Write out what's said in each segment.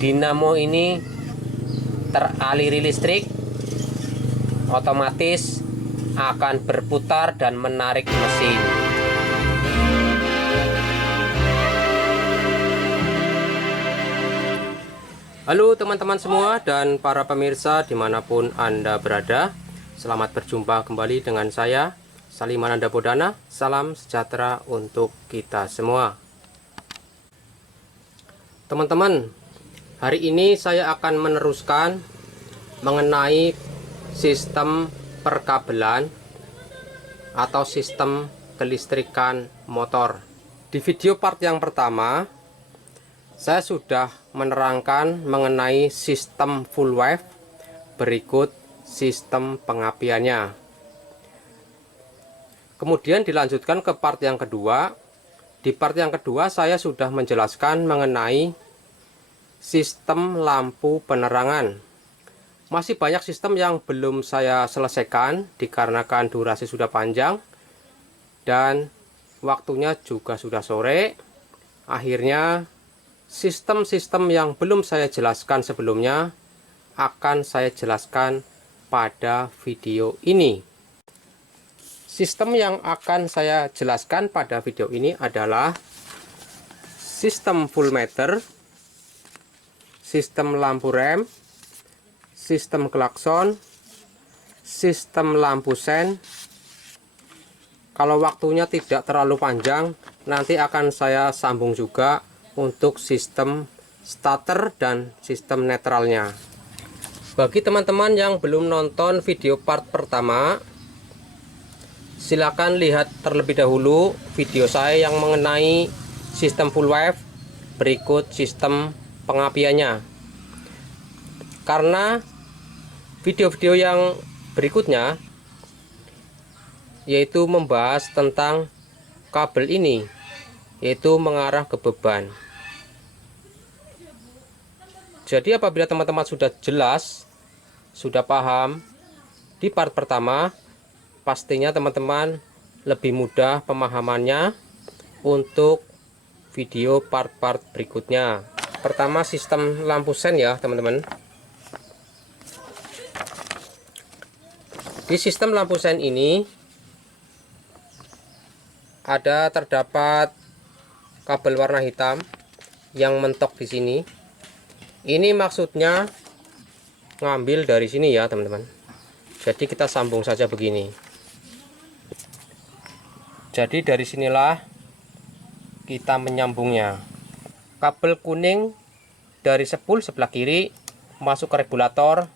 dinamo ini teraliri listrik, otomatis akan berputar dan menarik mesin. Halo teman-teman semua dan para pemirsa dimanapun Anda berada, selamat berjumpa kembali dengan saya Salimananda Bodana. Salam sejahtera untuk kita semua. Teman-teman, hari ini saya akan meneruskan mengenai sistem perkabelan atau sistem kelistrikan motor. Di video part yang pertama, saya sudah menerangkan mengenai sistem full wave, berikut sistem pengapiannya. Kemudian dilanjutkan ke part yang kedua. Di part yang kedua saya sudah menjelaskan mengenai sistem lampu penerangan. Masih banyak sistem yang belum saya selesaikan dikarenakan durasi sudah panjang dan waktunya juga sudah sore. Akhirnya sistem-sistem yang belum saya jelaskan sebelumnya akan saya jelaskan pada video ini. Sistem yang akan saya jelaskan pada video ini adalah sistem voltmeter, sistem lampu rem, sistem klakson, sistem lampu sen. Kalau waktunya tidak terlalu panjang, nanti akan saya sambung juga untuk sistem starter dan sistem netralnya. Bagi teman-teman yang belum nonton video part pertama, silakan lihat terlebih dahulu video saya yang mengenai sistem full wave, berikut sistem pengapiannya. Karena video-video yang berikutnya yaitu membahas tentang kabel ini, yaitu mengarah ke beban. Jadi apabila teman-teman sudah jelas, sudah paham di part pertama, pastinya teman-teman lebih mudah pemahamannya untuk video part-part berikutnya. Pertama, sistem lampu sen ya teman-teman. Di sistem lampu sen ini terdapat kabel warna hitam yang mentok di sini. Ini maksudnya ngambil dari sini ya teman-teman. Jadi kita sambung saja begini. Jadi dari sinilah kita menyambungnya. Kabel kuning dari spool sebelah kiri masuk ke regulator,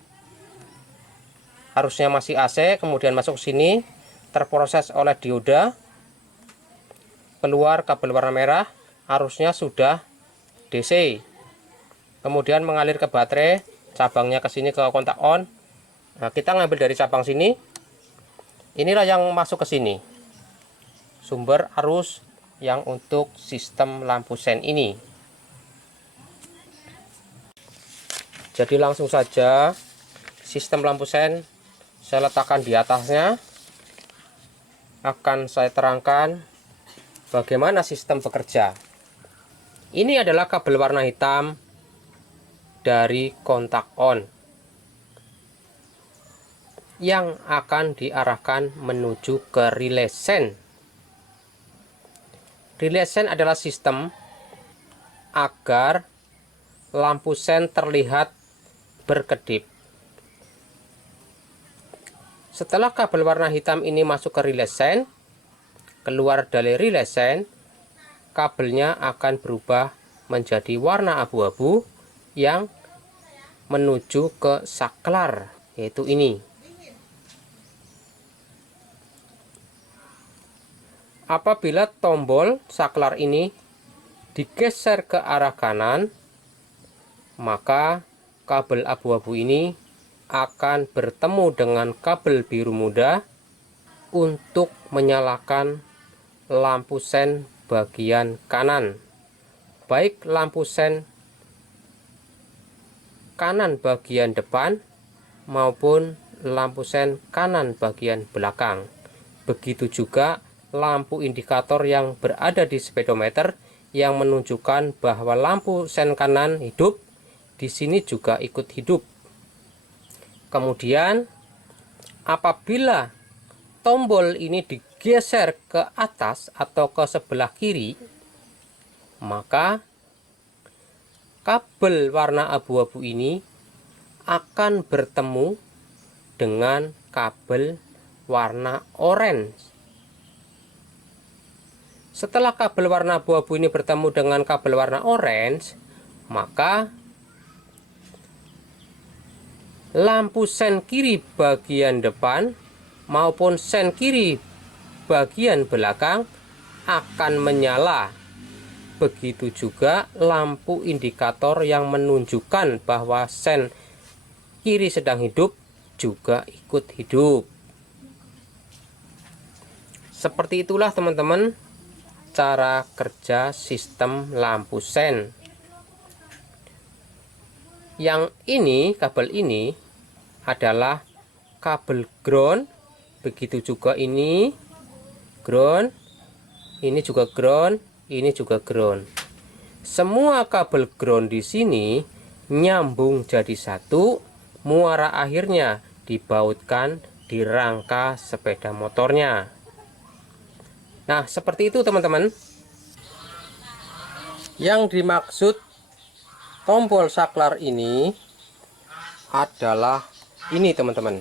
harusnya masih AC, kemudian masuk sini, terproses oleh dioda, keluar kabel warna merah, harusnya sudah DC, kemudian mengalir ke baterai, cabangnya ke sini ke kontak on. Nah, kita ngambil dari cabang sini, inilah yang masuk ke sini, sumber arus yang untuk sistem lampu sen ini. Jadi langsung saja sistem lampu sen saya letakkan di atasnya. Akan saya terangkan bagaimana sistem bekerja. Ini adalah kabel warna hitam dari kontak on yang akan diarahkan menuju ke relay sen. Relay sen adalah sistem agar lampu sen terlihat berkedip. Setelah kabel warna hitam ini masuk ke relay sen, keluar dari relay sen, kabelnya akan berubah menjadi warna abu-abu yang menuju ke saklar, yaitu ini. Apabila tombol saklar ini digeser ke arah kanan, maka kabel abu-abu ini akan bertemu dengan kabel biru muda untuk menyalakan lampu sen bagian kanan, baik lampu sen kanan bagian depan maupun lampu sen kanan bagian belakang. Begitu juga lampu indikator yang berada di speedometer yang menunjukkan bahwa lampu sen kanan hidup, di sini juga ikut hidup. Kemudian apabila tombol ini digeser ke atas atau ke sebelah kiri, maka kabel warna abu-abu ini akan bertemu dengan kabel warna orange. Setelah kabel warna abu-abu ini bertemu dengan kabel warna orange, maka lampu sen kiri bagian depan maupun sen kiri bagian belakang akan menyala. Begitu juga lampu indikator yang menunjukkan bahwa sen kiri sedang hidup juga ikut hidup. Seperti itulah teman-teman cara kerja sistem lampu sen. Yang ini, kabel ini adalah kabel ground. Begitu juga ini ground, ini juga ground, ini juga ground. Semua kabel ground di sini nyambung jadi satu, muara akhirnya dibautkan di rangka sepeda motornya. Nah, seperti itu teman-teman. Yang dimaksud tombol saklar ini adalah ini teman-teman.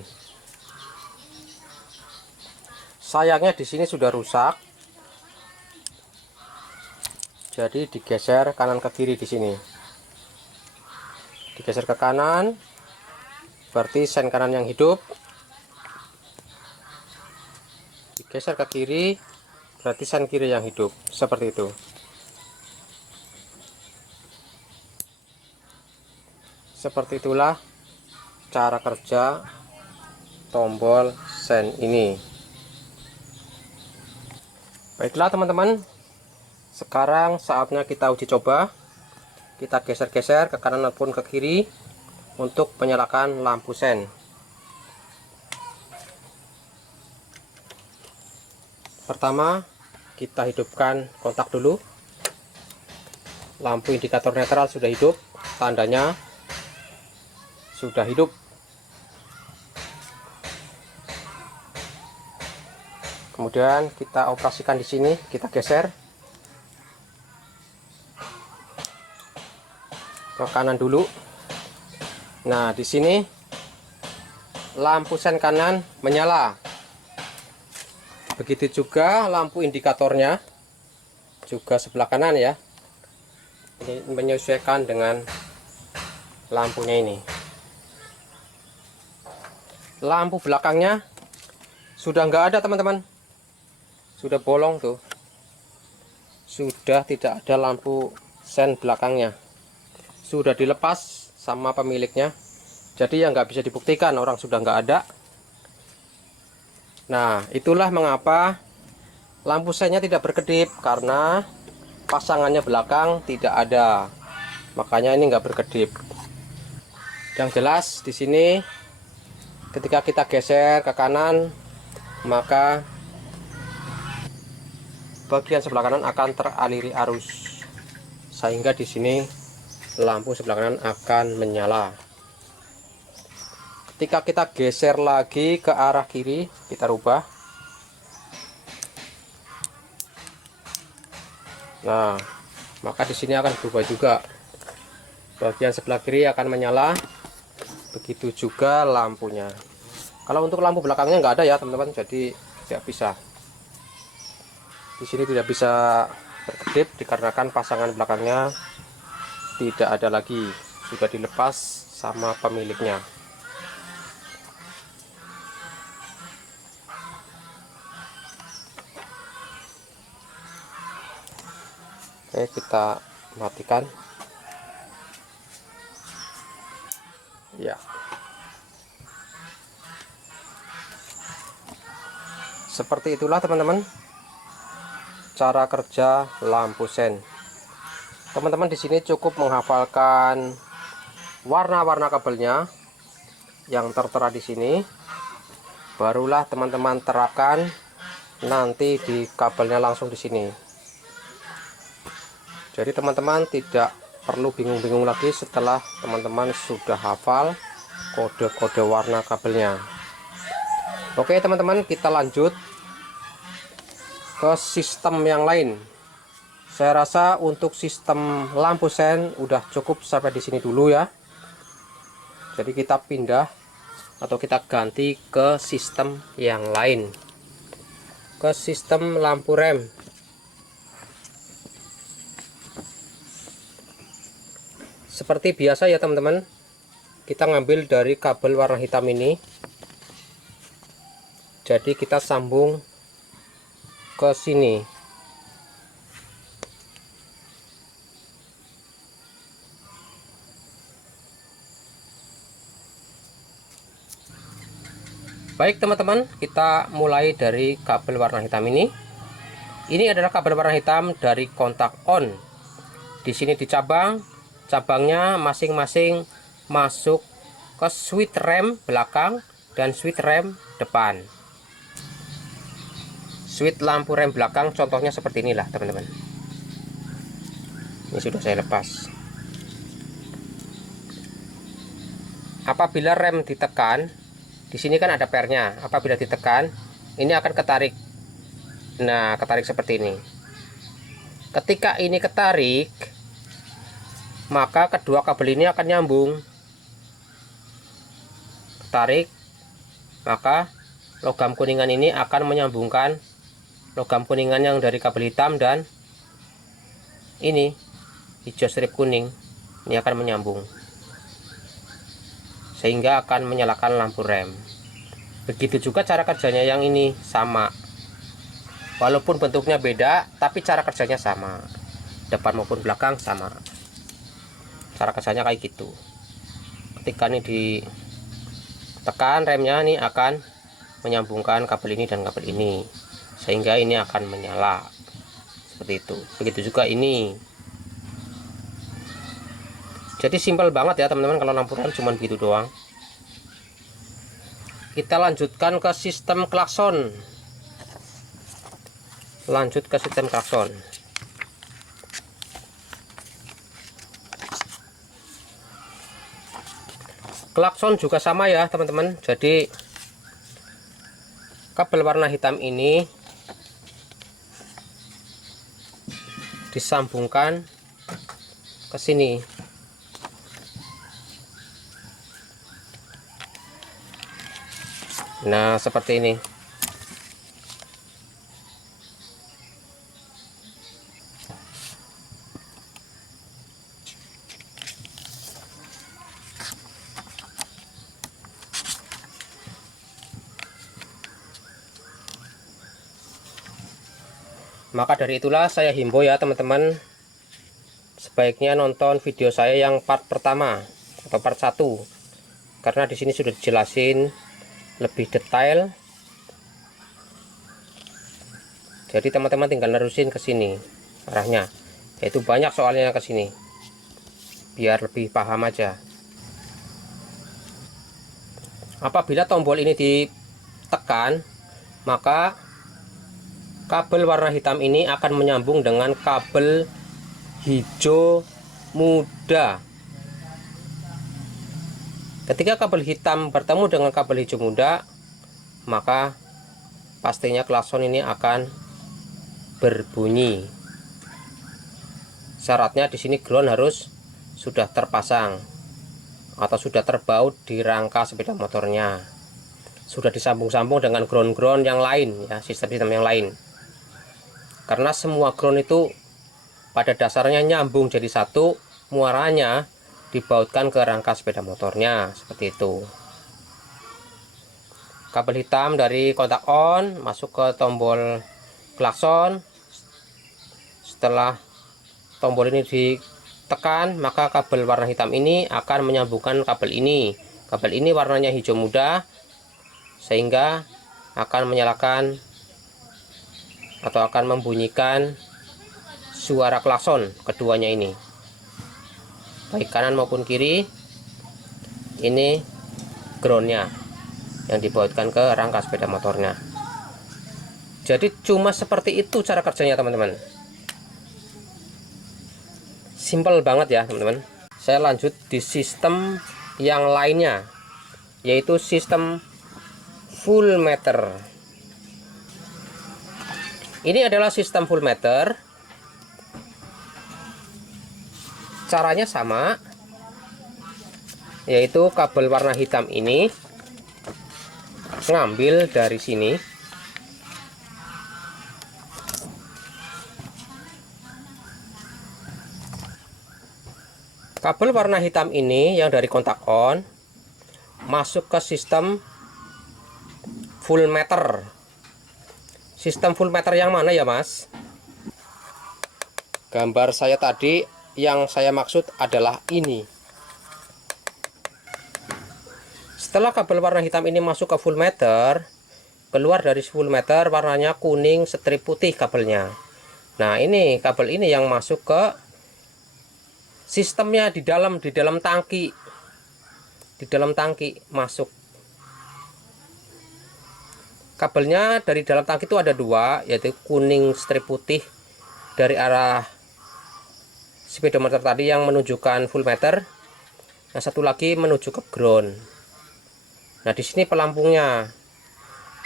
Sayangnya di sini sudah rusak. Jadi digeser kanan ke kiri di sini. Digeser ke kanan, berarti sen kanan yang hidup. Digeser ke kiri, berarti sen kiri yang hidup. Seperti itu. Seperti itulah cara kerja tombol sen ini. Baiklah teman-teman, sekarang saatnya kita uji coba. Kita geser-geser ke kanan maupun ke kiri untuk menyalakan lampu sen. Pertama, kita hidupkan kontak dulu. Lampu indikator netral sudah hidup, tandanya sudah hidup. Kemudian kita operasikan di sini, kita geser ke kanan dulu. Nah, di sini lampu sen kanan menyala. Begitu juga lampu indikatornya juga sebelah kanan ya. Ini menyesuaikan dengan lampunya ini. Lampu belakangnya sudah nggak ada teman-teman. Sudah bolong tuh. Sudah tidak ada lampu sen belakangnya. Sudah dilepas sama pemiliknya. Jadi yang nggak bisa dibuktikan orang sudah nggak ada. Nah, itulah mengapa lampu sennya tidak berkedip, karena pasangannya belakang tidak ada. Makanya ini nggak berkedip. Yang jelas di sini ketika kita geser ke kanan, maka bagian sebelah kanan akan teraliri arus, sehingga di sini lampu sebelah kanan akan menyala. Ketika kita geser lagi ke arah kiri, kita rubah. Nah, maka di sini akan berubah juga. Bagian sebelah kiri akan menyala. Begitu juga lampunya. Kalau untuk lampu belakangnya nggak ada ya teman-teman, jadi tidak bisa. Di sini tidak bisa berkedip dikarenakan pasangan belakangnya tidak ada lagi, sudah dilepas sama pemiliknya. Oke, kita matikan. Ya. Seperti itulah teman-teman cara kerja lampu sen. Teman-teman di sini cukup menghafalkan warna-warna kabelnya yang tertera di sini. Barulah teman-teman terapkan nanti di kabelnya langsung di sini. Jadi teman-teman tidak perlu bingung-bingung lagi setelah teman-teman sudah hafal kode-kode warna kabelnya. Oke teman-teman, kita lanjut ke sistem yang lain. Saya rasa untuk sistem lampu sen udah cukup sampai di sini dulu ya. Jadi kita pindah atau kita ganti ke sistem yang lain, ke sistem lampu rem. Seperti biasa ya teman-teman, kita ngambil dari kabel warna hitam ini. Jadi kita sambung ke sini. Baik teman-teman, kita mulai dari kabel warna hitam ini. Ini adalah kabel warna hitam dari kontak on. Di sini dicabang. Cabangnya masing-masing masuk ke switch rem belakang dan switch rem depan. Switch lampu rem belakang contohnya seperti inilah teman-teman. Ini sudah saya lepas. Apabila rem ditekan, di sini kan ada pernya. Apabila ditekan, ini akan ketarik. Nah, ketarik seperti ini. Ketika ini ketarik, maka kedua kabel ini akan nyambung. Tarik, maka logam kuningan ini akan menyambungkan logam kuningan yang dari kabel hitam, dan ini hijau strip kuning ini akan menyambung sehingga akan menyalakan lampu rem. Begitu juga cara kerjanya yang ini sama, walaupun bentuknya beda tapi cara kerjanya sama, depan maupun belakang sama. Cara kerjanya kayak gitu. Ketika ini ditekan remnya, ini akan menyambungkan kabel ini dan kabel ini sehingga ini akan menyala seperti itu. Begitu juga ini. Jadi simpel banget ya teman-teman, kalau lampu rem cuma begitu doang. Kita lanjutkan ke sistem klakson. Lanjut ke sistem klakson. Klakson juga sama ya teman-teman. Jadi kabel warna hitam ini disambungkan ke sini. Nah, seperti ini. Maka dari itulah saya himbau ya teman-teman, sebaiknya nonton video saya yang part pertama atau part 1, karena di sini sudah dijelasin lebih detail. Jadi teman-teman tinggal nerusin ke sini arahnya, yaitu banyak soalnya ke sini, biar lebih paham aja. Apabila tombol ini ditekan, maka kabel warna hitam ini akan menyambung dengan kabel hijau muda. Ketika kabel hitam bertemu dengan kabel hijau muda, maka pastinya klakson ini akan berbunyi. Syaratnya di sini ground harus sudah terpasang atau sudah terbaut di rangka sepeda motornya, sudah disambung-sambung dengan ground-ground yang lain ya, sistem-sistem yang lain. Karena semua ground itu pada dasarnya nyambung jadi satu, muaranya dibautkan ke rangka sepeda motornya seperti itu. Kabel hitam dari kontak on masuk ke tombol klakson. Setelah tombol ini ditekan, maka kabel warna hitam ini akan menyambungkan kabel ini. Kabel ini warnanya hijau muda, sehingga akan menyalakan atau akan membunyikan suara klakson keduanya ini, baik kanan maupun kiri. Ini groundnya yang dibautkan ke rangka sepeda motornya. Jadi cuma seperti itu cara kerjanya teman-teman. Simple banget ya teman-teman. Saya lanjut di sistem yang lainnya, yaitu sistem full meter. Ini adalah sistem full meter. Caranya sama, yaitu kabel warna hitam ini ngambil dari sini. Kabel warna hitam ini yang dari kontak on masuk ke sistem full meter. Sistem full meter yang mana ya Mas? Gambar saya tadi yang saya maksud adalah ini. Setelah kabel warna hitam ini masuk ke full meter, keluar dari full meter warnanya kuning strip putih kabelnya. Nah, ini kabel ini yang masuk ke sistemnya di dalam tangki. Di dalam tangki masuk. Kabelnya dari dalam tangki itu ada dua, yaitu kuning strip putih dari arah speedometer tadi yang menunjukkan full meter. Nah, satu lagi menuju ke ground. Nah, di sini pelampungnya.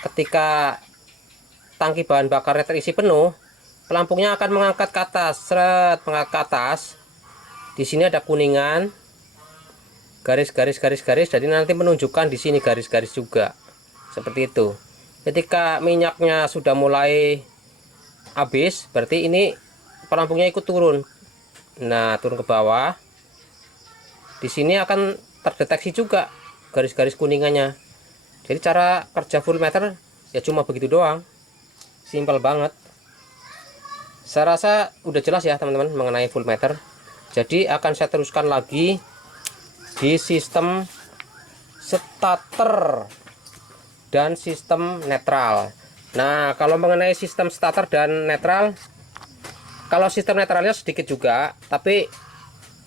Ketika tangki bahan bakarnya terisi penuh, pelampungnya akan mengangkat ke atas, seret, mengangkat ke atas. Di sini ada kuningan, garis-garis, jadi nanti menunjukkan di sini garis-garis juga. Seperti itu. Ketika minyaknya sudah mulai habis, berarti ini pelampungnya ikut turun. Nah, turun ke bawah. Di sini akan terdeteksi juga garis-garis kuningannya. Jadi cara kerja full meter ya cuma begitu doang. Simpel banget. Saya rasa udah jelas ya teman-teman mengenai full meter. Jadi akan saya teruskan lagi di sistem starter dan sistem netral. Nah, kalau mengenai sistem starter dan netral, kalau sistem netralnya sedikit juga, tapi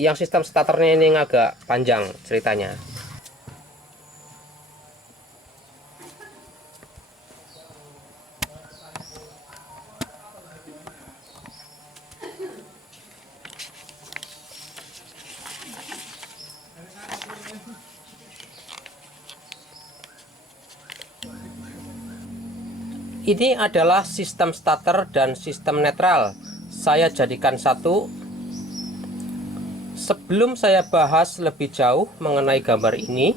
yang sistem starternya ini agak panjang ceritanya. Ini adalah sistem starter dan sistem netral. Saya jadikan satu. Sebelum saya bahas lebih jauh mengenai gambar ini,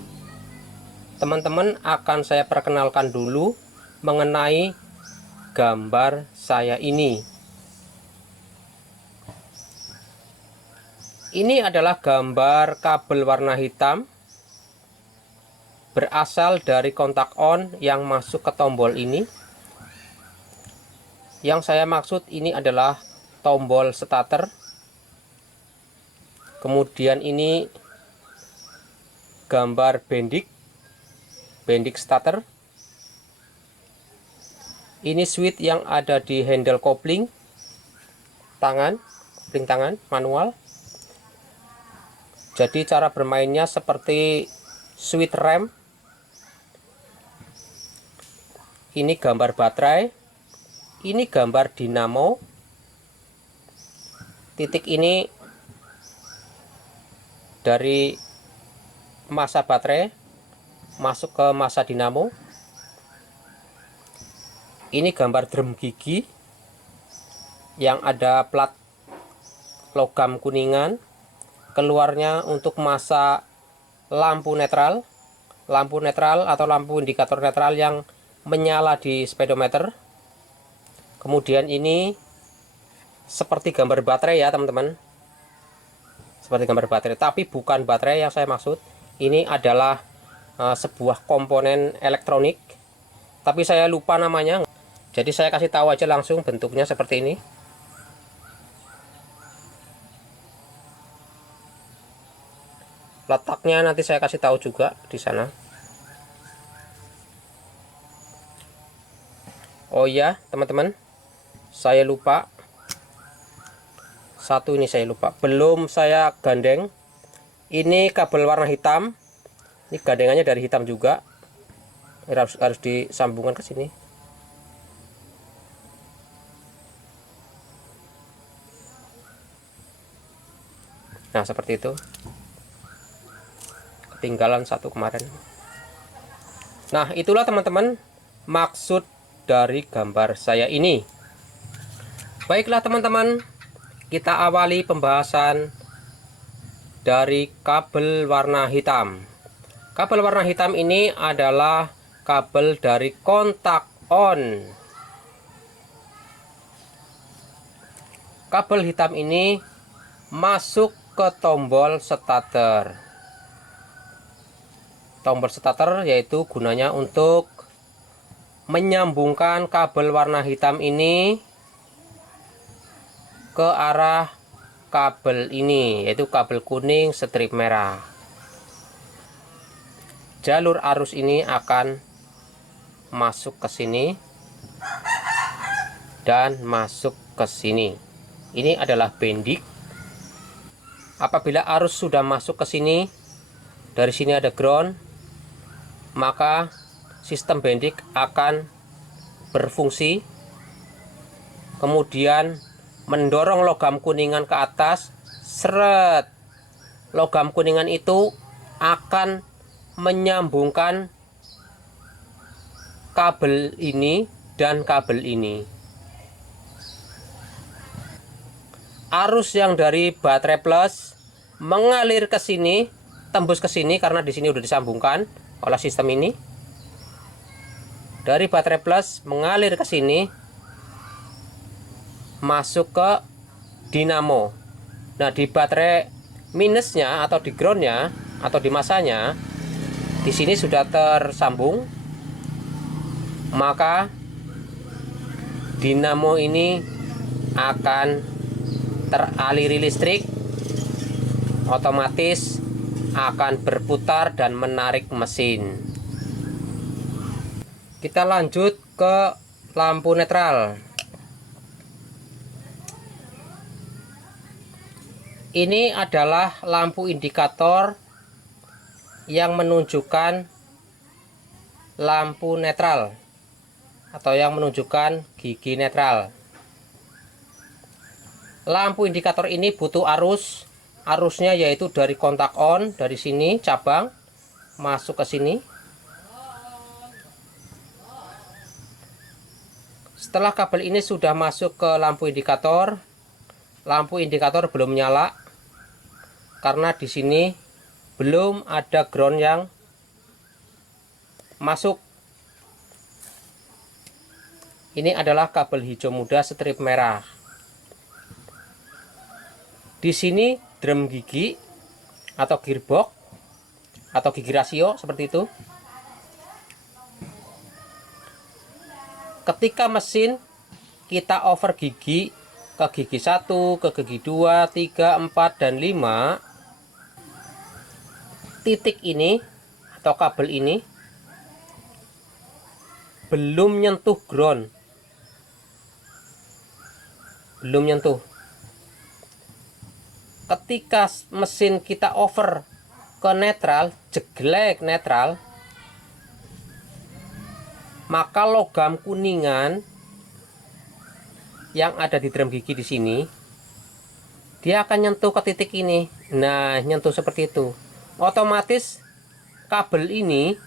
teman-teman akan saya perkenalkan dulu mengenai gambar saya ini. Ini adalah gambar kabel warna hitam berasal dari kontak on yang masuk ke tombol ini. Yang saya maksud ini adalah tombol starter. Kemudian ini gambar bendik starter. Ini switch yang ada di handle kopling tangan manual. Jadi cara bermainnya seperti switch rem. Ini gambar baterai. Ini gambar dinamo. Titik ini dari masa baterai masuk ke masa dinamo. Ini gambar drum gigi yang ada plat logam kuningan. Keluarnya untuk masa lampu netral atau lampu indikator netral yang menyala di speedometer. Kemudian ini seperti gambar baterai ya teman-teman, seperti gambar baterai, tapi bukan baterai yang saya maksud. Ini adalah sebuah komponen elektronik, tapi saya lupa namanya. Jadi saya kasih tahu aja langsung, bentuknya seperti ini. Letaknya nanti saya kasih tahu juga di sana. Oh iya teman-teman, saya lupa satu, ini saya lupa, belum saya gandeng. Ini kabel warna hitam, ini gandengannya dari hitam juga, harus disambungkan ke sini. Nah, seperti itu. Ketinggalan satu kemarin. Nah, itulah teman-teman maksud dari gambar saya ini. Baiklah teman-teman, kita awali pembahasan dari kabel warna hitam. Kabel warna hitam ini adalah kabel dari kontak on. Kabel hitam ini masuk ke tombol starter. Tombol starter yaitu gunanya untuk menyambungkan kabel warna hitam ini ke arah kabel ini, yaitu kabel kuning strip merah. Jalur arus ini akan masuk ke sini dan masuk ke sini. Ini adalah bendik. Apabila arus sudah masuk ke sini, dari sini ada ground, maka sistem bendik akan berfungsi, kemudian mendorong logam kuningan ke atas. Seret, logam kuningan itu akan menyambungkan kabel ini dan kabel ini. Arus yang dari baterai plus mengalir ke sini, tembus ke sini karena di sini udah disambungkan oleh sistem ini. Dari baterai plus mengalir ke sini, masuk ke dinamo. Nah, di baterai minusnya atau di groundnya atau di masanya, di sini sudah tersambung, maka dinamo ini akan teraliri listrik, otomatis akan berputar dan menarik mesin. Kita lanjut ke lampu netral. Ini adalah lampu indikator yang menunjukkan lampu netral atau yang menunjukkan gigi netral. Lampu indikator ini butuh arus. Arusnya yaitu dari kontak on, dari sini cabang masuk ke sini. Setelah kabel ini sudah masuk ke lampu indikator belum nyala karena di sini belum ada ground yang masuk. Ini adalah kabel hijau muda strip merah. Di sini drum gigi atau gearbox atau gigi rasio seperti itu. Ketika mesin kita over gigi ke gigi 1, ke gigi 2, 3, 4 dan 5, titik ini atau kabel ini belum nyentuh ground. Belum nyentuh. Ketika mesin kita over ke netral, jeglek netral, maka logam kuningan yang ada di drum gigi di sini, dia akan nyentuh ke titik ini. Nah, nyentuh seperti itu. Otomatis kabel ini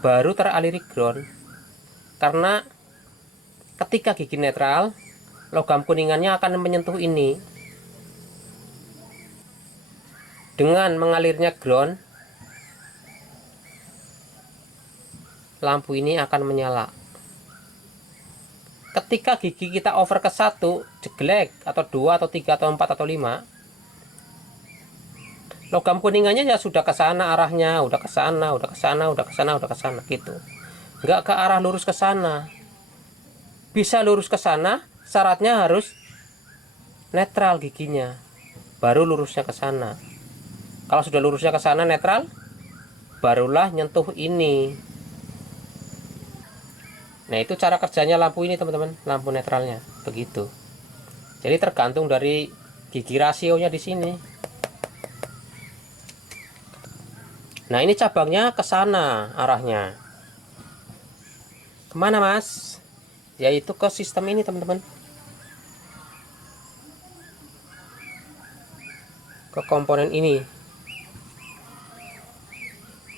baru teraliri ground. Karena ketika gigi netral, logam kuningannya akan menyentuh ini. Dengan mengalirnya ground, lampu ini akan menyala. Ketika gigi kita over ke 1, jeglek atau 2 atau 3 atau 4 atau 5, logam kuningannya ya sudah ke sana arahnya, udah ke sana, udah ke sana, udah ke sana, udah ke sana gitu. Enggak ke arah lurus ke sana. Bisa lurus ke sana, syaratnya harus netral giginya. Baru lurusnya ke sana. Kalau sudah lurusnya ke sana netral, barulah nyentuh ini. Nah, itu cara kerjanya lampu ini teman-teman, lampu netralnya begitu. Jadi tergantung dari gigi rasionya di sini. Nah, ini cabangnya ke sana arahnya. Kemana mas? Yaitu ke sistem ini teman-teman. ke komponen ini.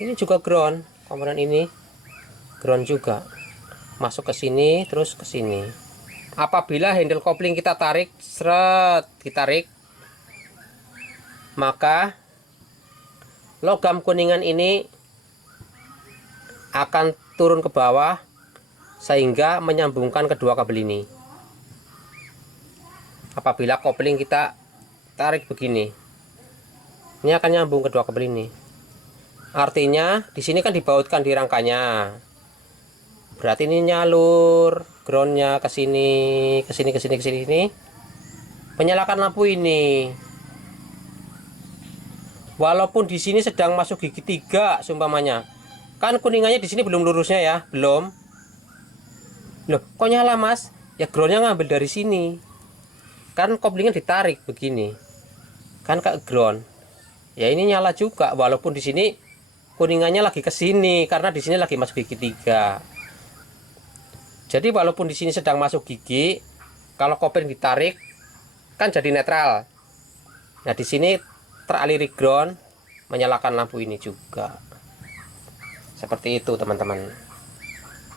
Ini juga ground, komponen ini ground juga. Masuk ke sini terus ke sini. Apabila handle kopling kita tarik, seret, ditarik, maka logam kuningan ini akan turun ke bawah sehingga menyambungkan kedua kabel ini. Apabila kopling kita tarik begini, ini akan nyambung kedua kabel ini. Artinya di sini kan dibautkan di rangkanya. Berarti ini nyalur groundnya ke sini, ke sini, ke sini, ke sini, ini menyalakan lampu ini. Walaupun di sini sedang masuk gigi 3 seumpamanya. Kan kuningannya di sini belum lurusnya ya, belum. Loh, kok nyala Mas? Ya groundnya ngambil dari sini. Kan koplingnya ditarik begini. Kan ke ground. Ya ini nyala juga walaupun di sini kuningannya lagi ke sini karena di sini lagi masuk gigi 3. Jadi walaupun di sini sedang masuk gigi, kalau kopling ditarik kan jadi netral. Nah, di sini teraliri ground, menyalakan lampu ini juga. Seperti itu, teman-teman.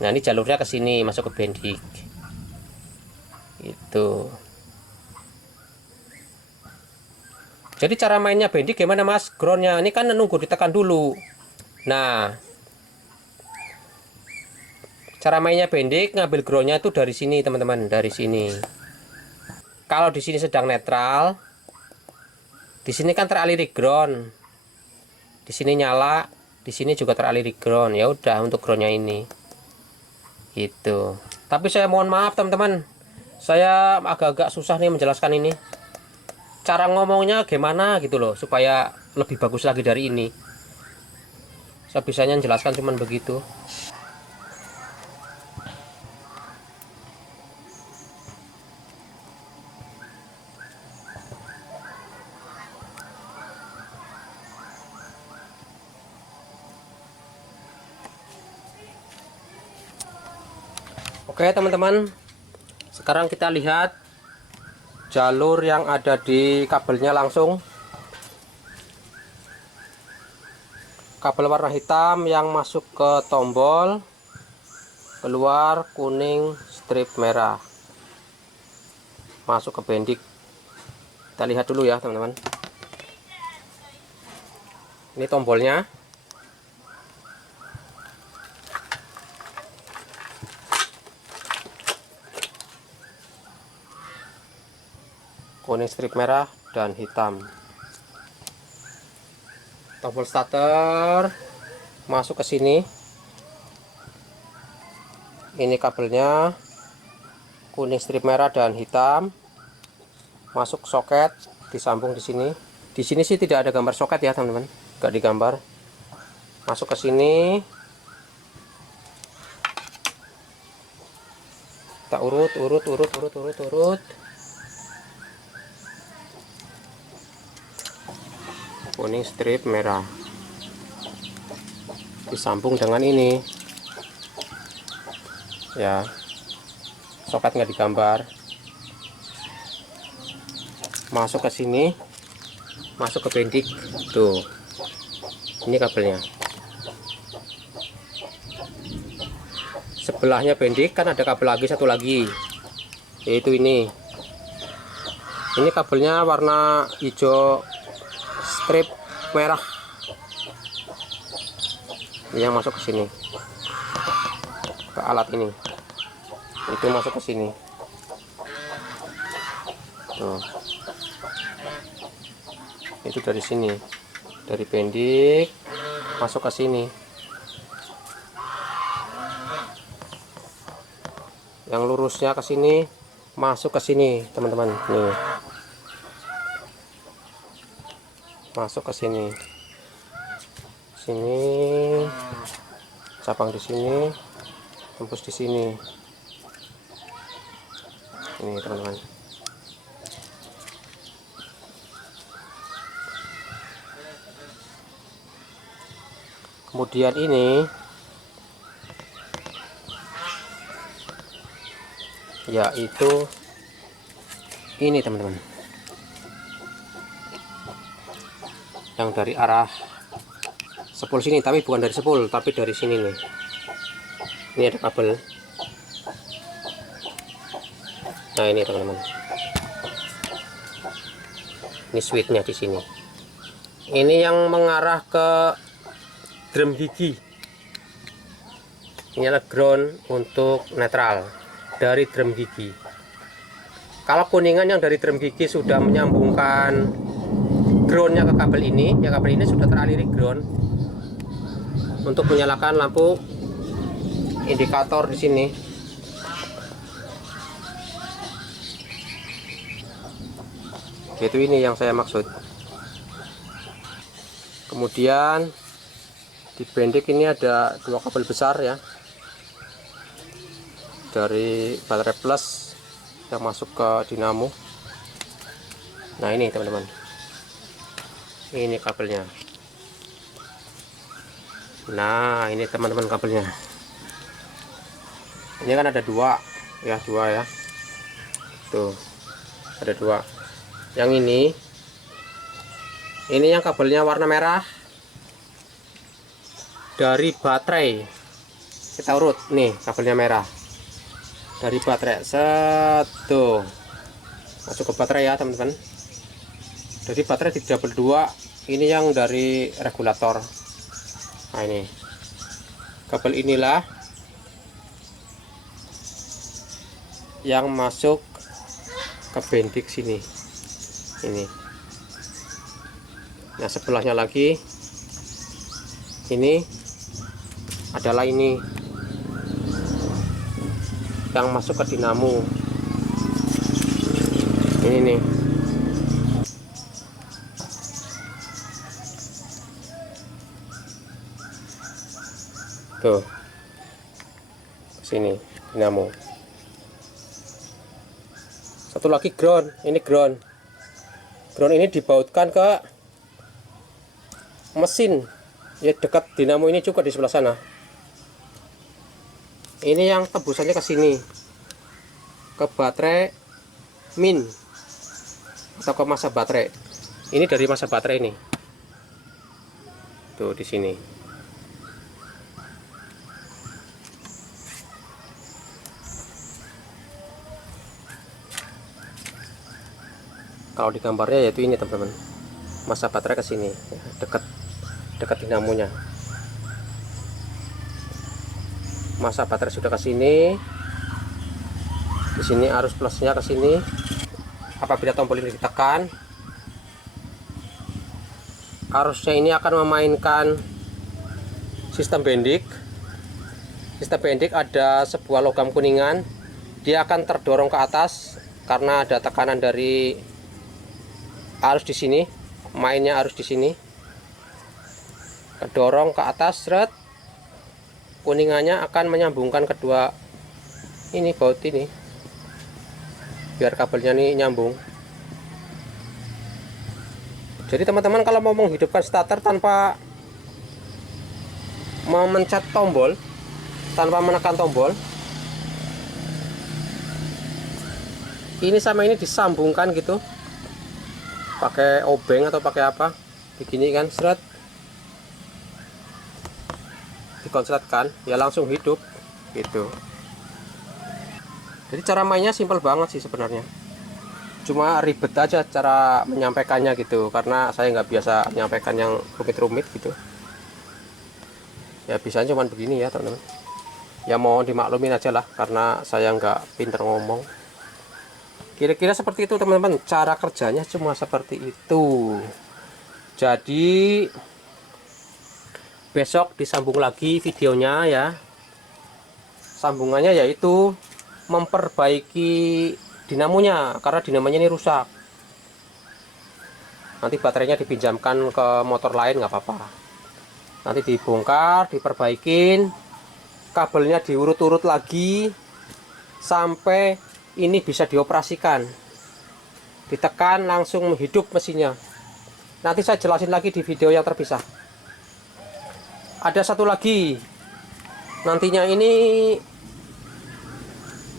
Nah, ini jalurnya ke sini masuk ke bendik. Itu. Jadi cara mainnya bendik gimana Mas? Groundnya ini kan nunggu ditekan dulu. Nah, cara mainnya bendik ngambil groundnya itu dari sini teman-teman, dari sini. Kalau di sini sedang netral, di sini kan teraliri ground, di sini nyala, di sini juga teraliri ground. Ya udah untuk groundnya ini, gitu. Tapi saya mohon maaf teman-teman, saya agak-agak susah nih menjelaskan ini. Cara ngomongnya gimana gitu loh, supaya lebih bagus lagi dari ini. Saya bisanya menjelaskan cuman begitu. Oke teman-teman, sekarang kita lihat jalur yang ada di kabelnya langsung. Kabel warna hitam yang masuk ke tombol, keluar kuning strip merah, masuk ke bendik. Kita lihat dulu ya teman-teman. Ini tombolnya. Kuning strip merah dan hitam. Tombol starter masuk ke sini. Ini kabelnya kuning strip merah dan hitam. Masuk soket, disambung di sini. Di sini sih tidak ada gambar soket ya teman-teman, nggak digambar. Masuk ke sini. Kita urut. Kuning strip merah disambung dengan ini ya, soket nggak digambar. Masuk ke sini, masuk ke bendik tuh, ini kabelnya. Sebelahnya bendik kan ada kabel lagi, satu lagi, yaitu ini kabelnya warna hijau strip merah. Ini yang masuk ke sini, ke alat ini, itu masuk ke sini tuh. Itu dari sini, dari bendik masuk ke sini. Yang lurusnya ke sini, masuk ke sini teman-teman. Nih, masuk ke sini, cabang di sini, tembus di sini. Ini teman-teman. Kemudian ini yaitu ini teman-teman. yang dari arah spool sini, tapi bukan dari spool, tapi dari sini nih. Ini ada kabel. Nah ini teman-teman, ini switchnya di sini. Ini yang mengarah ke drum gigi. Ini adalah ground untuk netral dari drum gigi. Kalau kuningan yang dari drum gigi sudah menyambungkan groundnya ke kabel ini, ya kabel ini sudah teraliri ground untuk menyalakan lampu indikator di sini. Itu ini yang saya maksud. Kemudian di pendek ini ada dua kabel besar ya, dari baterai plus yang masuk ke dinamo. Nah ini teman-teman, ini kabelnya. Nah ini teman-teman kabelnya. Ini kan ada dua ya, tuh ada dua. Yang ini yang kabelnya warna merah dari baterai. Kita urut nih, kabelnya merah dari baterai. Tuh masuk ke baterai ya teman-teman. Jadi baterai di double 2. Ini yang dari regulator. Nah ini kabel inilah yang masuk ke bendik sini. Ini. Nah sebelahnya lagi ini adalah ini yang masuk ke dinamo. Ini nih. Tuh. Sini dinamo. Satu lagi ground, ini ground. Ground ini dibautkan ke mesin. Ya dekat dinamo ini juga di sebelah sana. Ini yang tembusannya ke sini, ke baterai min atau ke masa baterai. Ini dari masa baterai ini. Tuh di sini. Kalau di gambarnya yaitu ini teman-teman, masa baterai ke sini, ya, dekat dinamonya. Masa baterai sudah ke sini. Di sini arus plusnya ke sini. Apabila tombol ini ditekan, arusnya ini akan memainkan sistem bendik. Sistem bendik ada sebuah logam kuningan, dia akan terdorong ke atas karena ada tekanan dari arus di sini, mainnya arus di sini. Kedorong ke atas, seret. Kuningannya akan menyambungkan kedua ini baut ini, biar kabelnya ini nyambung. Jadi teman-teman kalau mau menghidupkan starter tanpa memencet tombol, tanpa menekan tombol, ini sama ini disambungkan gitu, pakai obeng atau pakai apa, begini kan, seret, dikonsletkan, ya langsung hidup gitu. Jadi cara mainnya simpel banget sih sebenarnya, cuma ribet aja cara menyampaikannya gitu, karena saya nggak biasa menyampaikan yang rumit-rumit gitu. Ya bisa cuman begini ya teman-teman, ya mau dimaklumin aja lah, karena saya nggak pinter ngomong. Kira-kira seperti itu teman-teman, cara kerjanya cuma seperti itu. Jadi besok disambung lagi videonya ya. Sambungannya yaitu memperbaiki dinamonya, karena dinamonya ini rusak. Nanti baterainya dipinjamkan ke motor lain nggak apa-apa. Nanti dibongkar, diperbaikin, kabelnya diurut-urut lagi sampai ini bisa dioperasikan. Ditekan langsung hidup mesinnya. Nanti saya jelasin lagi di video yang terpisah. Ada satu lagi, nantinya ini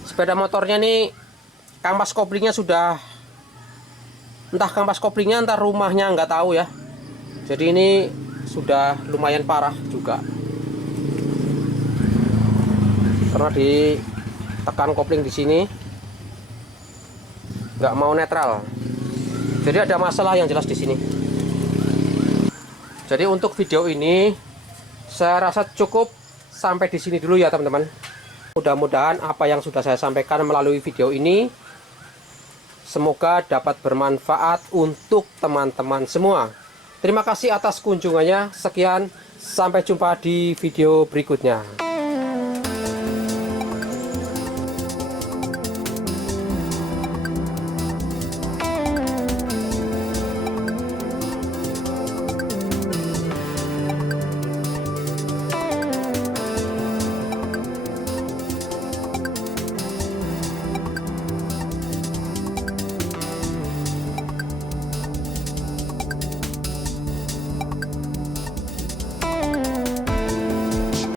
sepeda motornya nih, kampas koplingnya sudah, entah kampas koplingnya entah rumahnya nggak tahu ya, Jadi ini sudah lumayan parah juga, karena ditekan kopling di sini nggak mau netral. Jadi ada masalah yang jelas di sini. Jadi untuk video ini saya rasa cukup sampai di sini dulu ya teman-teman. Mudah-mudahan apa yang sudah saya sampaikan melalui video ini semoga dapat bermanfaat untuk teman-teman semua. Terima kasih atas kunjungannya. Sekian, sampai jumpa di video berikutnya.